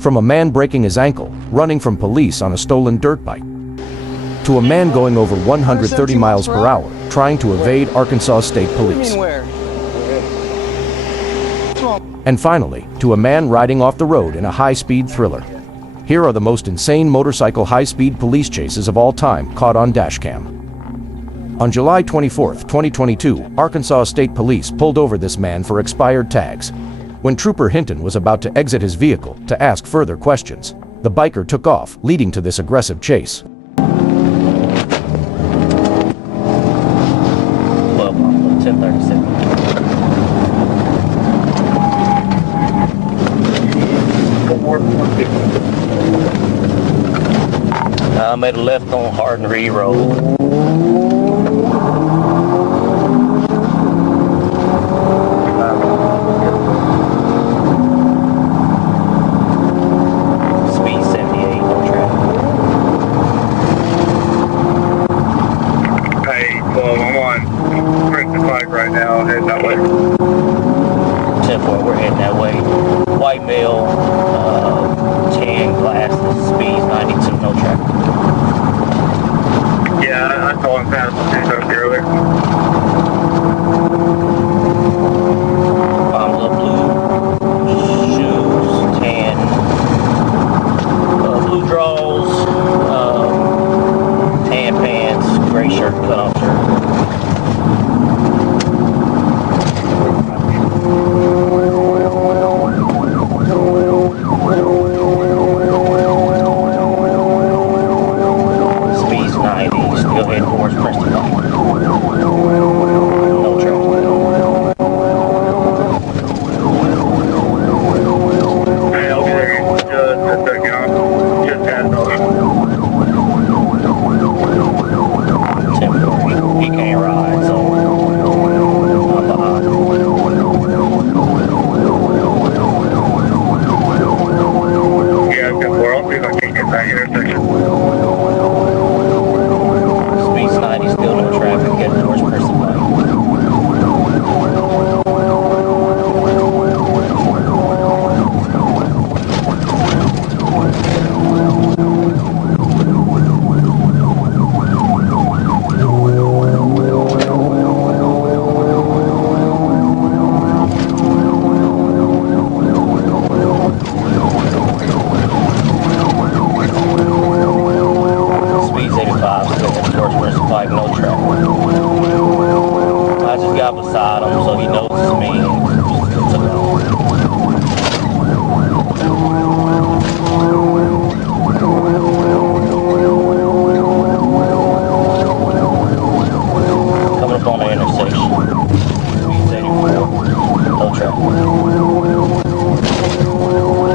From a man breaking his ankle, running from police on a stolen dirt bike, to a man going over 130 miles per hour, trying to evade Arkansas State Police. And finally, to a man riding off the road in a high-speed thriller. Here are the most insane motorcycle high-speed police chases of all time caught on Dashcam. On July 24, 2022, Arkansas State Police pulled over this man for expired tags. When Trooper Hinton was about to exit his vehicle to ask further questions, the biker took off, leading to this aggressive chase. I made a left on Hardin Road. Speed 78 on track. Hey, well, I'm on Princeton Pike right now, heading that way. 10-4, we're heading that way. White male, tan glasses, speed 92, no traffic. Yeah, I saw him pass the up earlier. Bottoms up blue shoes, tan, blue drawers, tan pants, gray shirt, cut off shirt. No traffic. I just got beside him, so he knows it's me. Coming up on the intersection. Speed's 84. No traffic.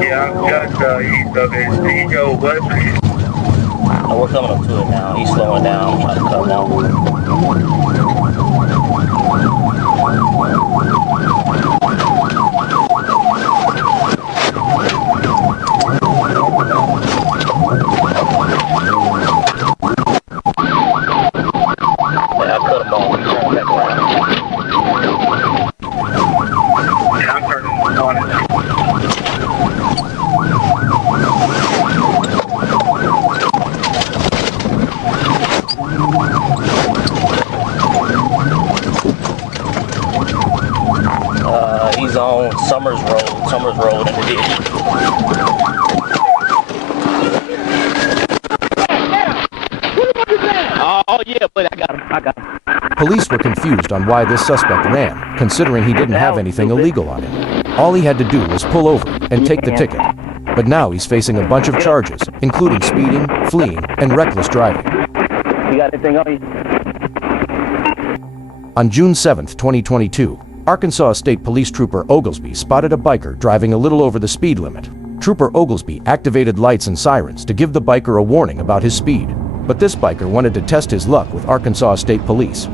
Yeah, I'm just east of it. Do you go west or east? Oh, we're coming up to it now. He's slowing down. I'm trying to cut him off. Yeah, I cut him off. He's turning back around. Yeah, I'm turning on it. He's on Summers Road in the ditch. Oh yeah, but I got him. Police were confused on why this suspect ran, considering he didn't have anything illegal on him. All he had to do was pull over and take the ticket. But now he's facing a bunch of charges, including speeding, fleeing, and reckless driving. You got anything on you? On June 7, 2022, Arkansas State Police Trooper Oglesby spotted a biker driving a little over the speed limit. Trooper Oglesby activated lights and sirens to give the biker a warning about his speed, but this biker wanted to test his luck with Arkansas State Police.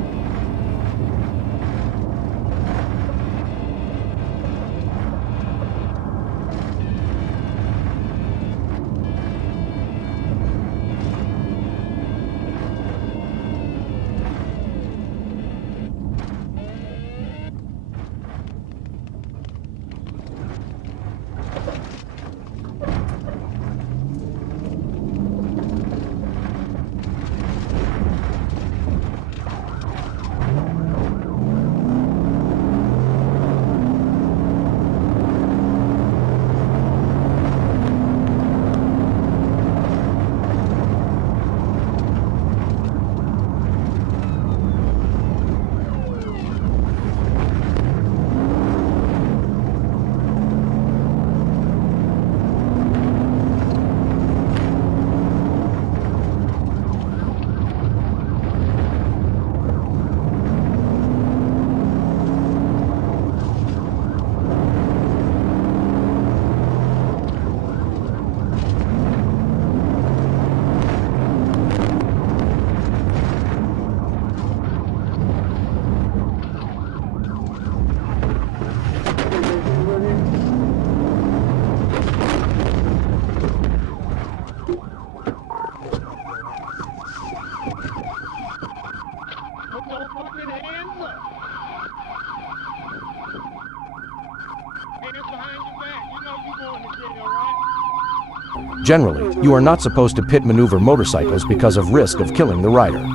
Generally, you are not supposed to pit maneuver motorcycles because of risk of killing the rider.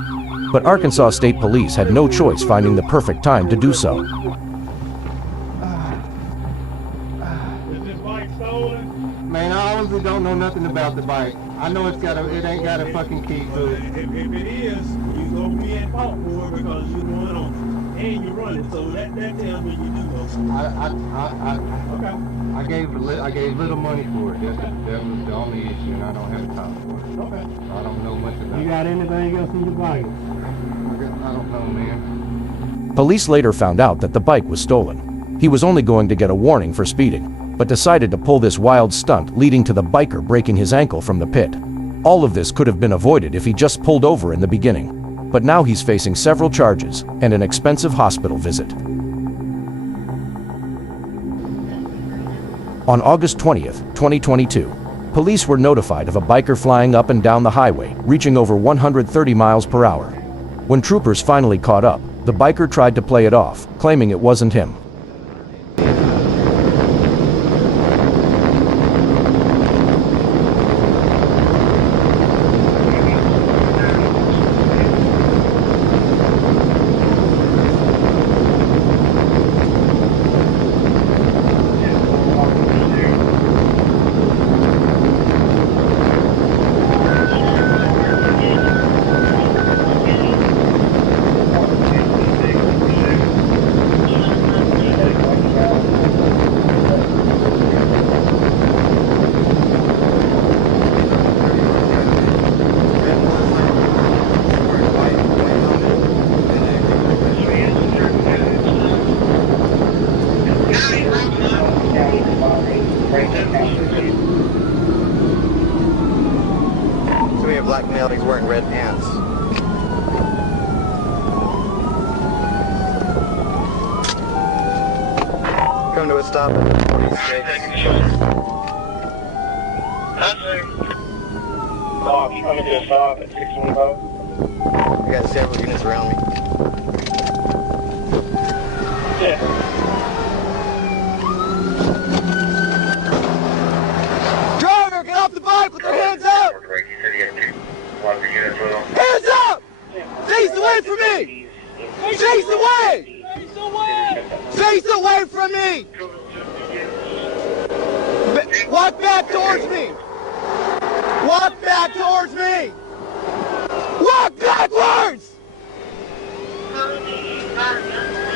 But Arkansas State Police had no choice finding the perfect time to do so. Is this bike stolen? Man, I honestly don't know nothing about the bike. I know it ain't got a fucking key to it. If it is, you gonna be at fault for it because you're going on and you're running. So that tells me you do know. Okay. I gave little money for it. That was the only issue, and I don't have time for it. Okay. I don't know much about it. You got anything else in your bike? I don't know, man. Police later found out that the bike was stolen. He was only going to get a warning for speeding, but decided to pull this wild stunt, leading to the biker breaking his ankle from the pit. All of this could have been avoided if he just pulled over in the beginning. But now he's facing several charges and an expensive hospital visit. On August 20th, 2022, police were notified of a biker flying up and down the highway, reaching over 130 miles per hour. When troopers finally caught up, the biker tried to play it off, claiming it wasn't him. So we have black male, he's wearing red pants. Come to a stop at 46. Stop, I'm going to stop at 615. I got several units around me. Yeah. Driver, get off the bike with your hands up! Hands up! Face away from me! Face away! Face away from me! Walk back towards me! Walk back towards me! Walk backwards!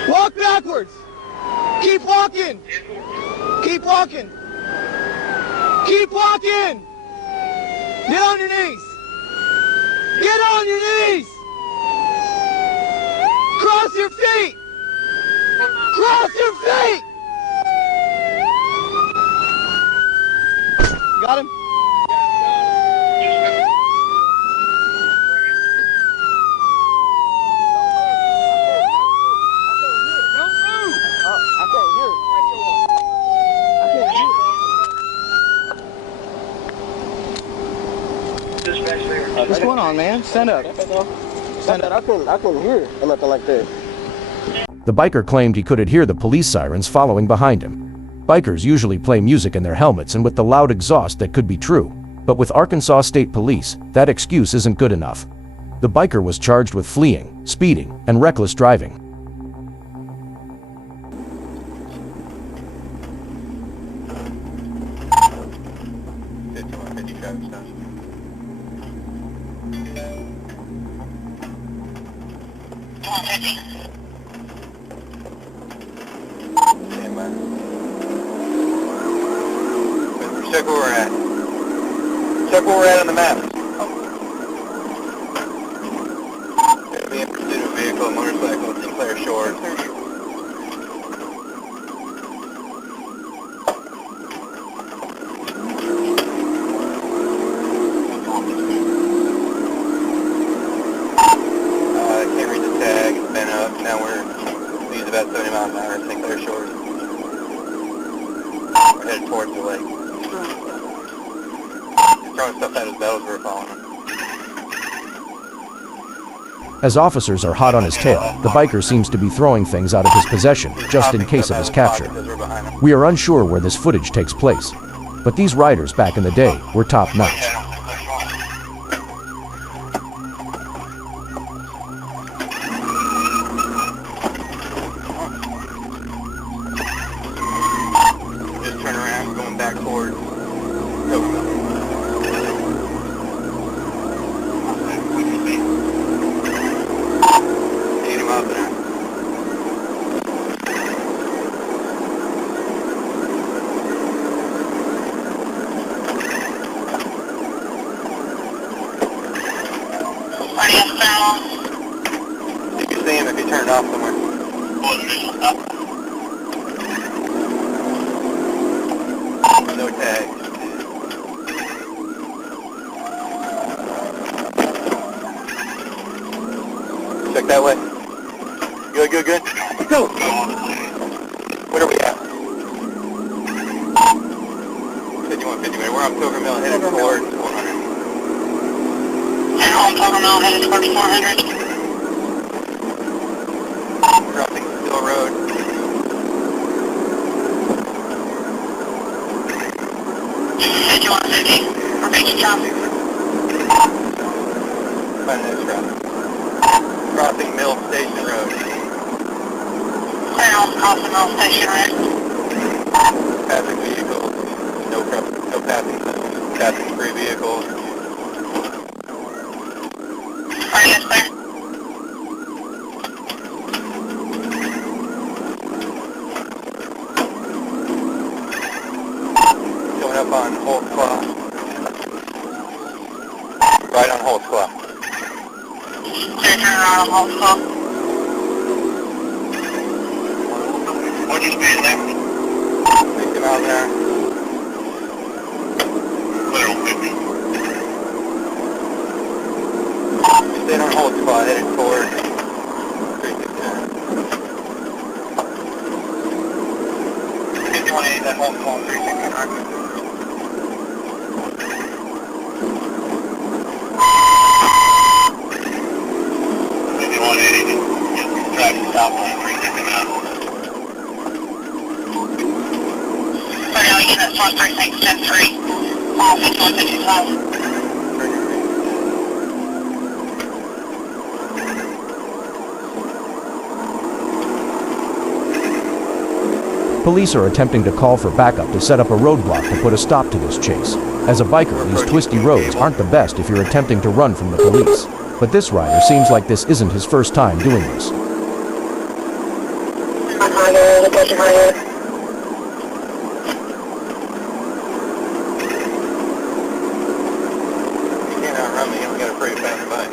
Walk backwards! Keep walking! Keep walking! Keep walking! Get on your knees! Get on your knees! Cross your feet! Cross your feet! Got him? What's going on, man? Stand up. Stand up. I couldn't hear or nothing like that. The biker claimed he couldn't hear the police sirens following behind him. Bikers usually play music in their helmets and with the loud exhaust that could be true, but with Arkansas State Police, that excuse isn't good enough. The biker was charged with fleeing, speeding, and reckless driving. Check where we're at. Check where we're at on the map. Be in pursuit of a vehicle, motorcycle, Sinclair Shores. I can't read the tag. It's been up. Now we're about 70 miles an hour, Sinclair Shores. We're headed towards the lake. He's throwing stuff out his bells, we're following him. As officers are hot on his tail, the biker seems to be throwing things out of his possession just in case of his capture. We are unsure where this footage takes place. but these riders back in the day were top-notch. Just turn around, we're going back towards Coconut. 80 miles an hour. You can see him if he turned off somewhere. No tag. Check that way. Good, good, good. Go! Where are we at? 51, 50. We're on Pilgrim Mill headed towards 400. And on Pilgrim Mill headed towards 400. Dropping Still Road. Head 150. We're making traffic. Find this traffic. Crossing Mill Station Road. Clear off crossing Mill Station Road. Passing vehicles. No passing zones. Passing free vehicles. Radius clear. Going up on Holt's Claw. Right on Holt's Claw. Clear turn around on Holt's Claw. What'd you speed there? 60 miles an hour. Clear on 50. Staying on Holt's Claw, headed toward 369. 5180, that Holt's Claw 369. Stop on 369. Sorry, now again, that's 13610-3. 5155. Police are attempting to call for backup to set up a roadblock to put a stop to this chase. As a biker, these twisty roads aren't the best if you're attempting to run from the police. But this rider seems like this isn't his first time doing this. You can't outrun me, you don't got a pretty fast bike.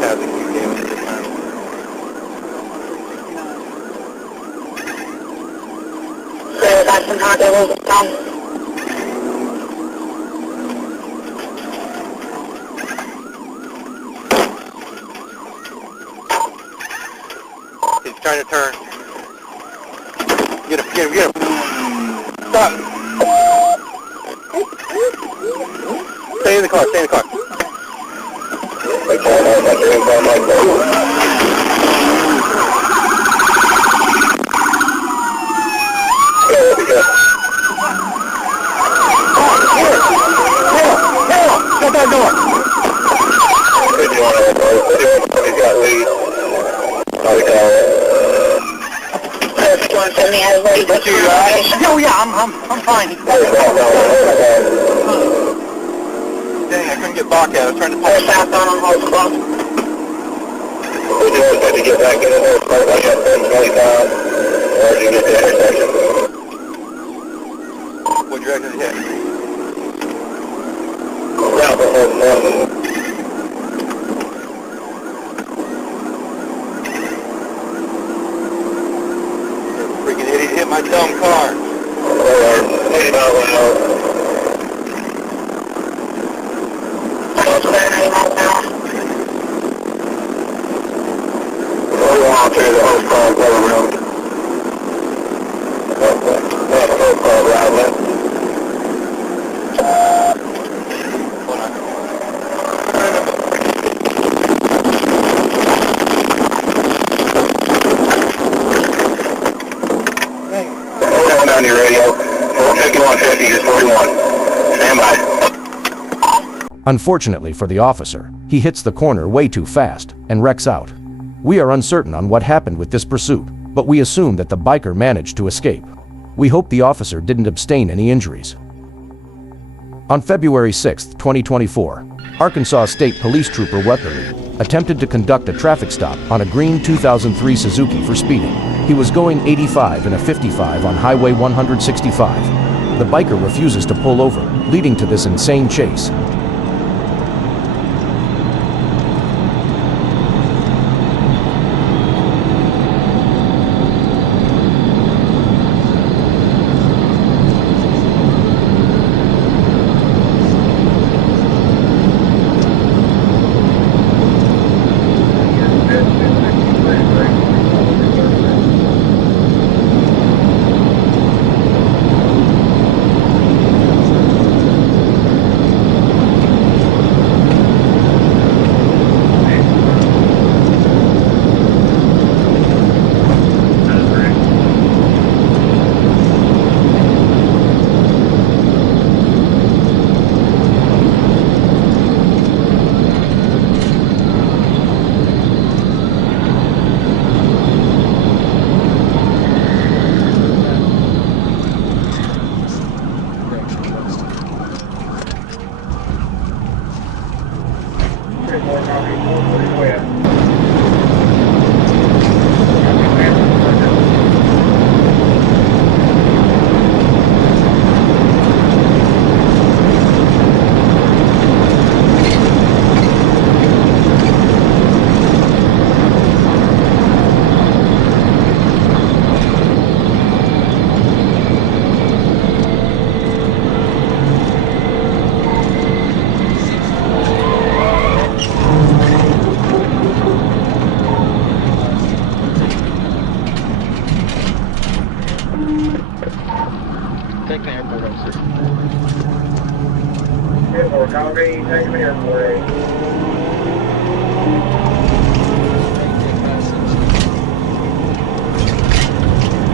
Passing you came in this time. Got some hot levels down. He's trying to turn. Get him, get him, get him. Stop. Stay in the car, stay in the car. Shut that door. He's got lead. Oh yeah, I'm fine. Dang, I couldn't get back out. I was trying to pull south on Holt's Claw. We just had to get back in there. I got 1025. Where did you get the intersection? What direction did it hit? Around the whole morning. Freaking idiot hit my dumb car. 80 miles an hour. We're on through the whole car, go around. The whole car around that. East 41. Stand by. Unfortunately for the officer, he hits the corner way too fast and wrecks out. We are uncertain on what happened with this pursuit, but we assume that the biker managed to escape. We hope the officer didn't sustain any injuries. On February 6, 2024, Arkansas State Police Trooper Weatherly attempted to conduct a traffic stop on a green 2003 Suzuki for speeding. He was going 85 in a 55 on Highway 165. The biker refuses to pull over, leading to this insane chase. Take the airport officer. Airport, copy. Take him to airport.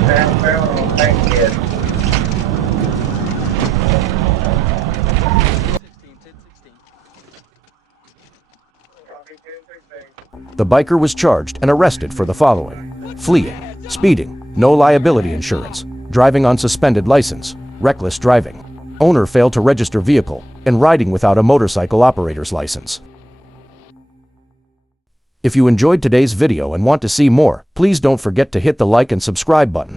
Southbound on Bankhead. 1016. Copy 1016. The biker was charged and arrested for the following: fleeing, speeding, no liability insurance, driving on suspended license, reckless driving, owner failed to register vehicle, and riding without a motorcycle operator's license. If you enjoyed today's video and want to see more, please don't forget to hit the like and subscribe button.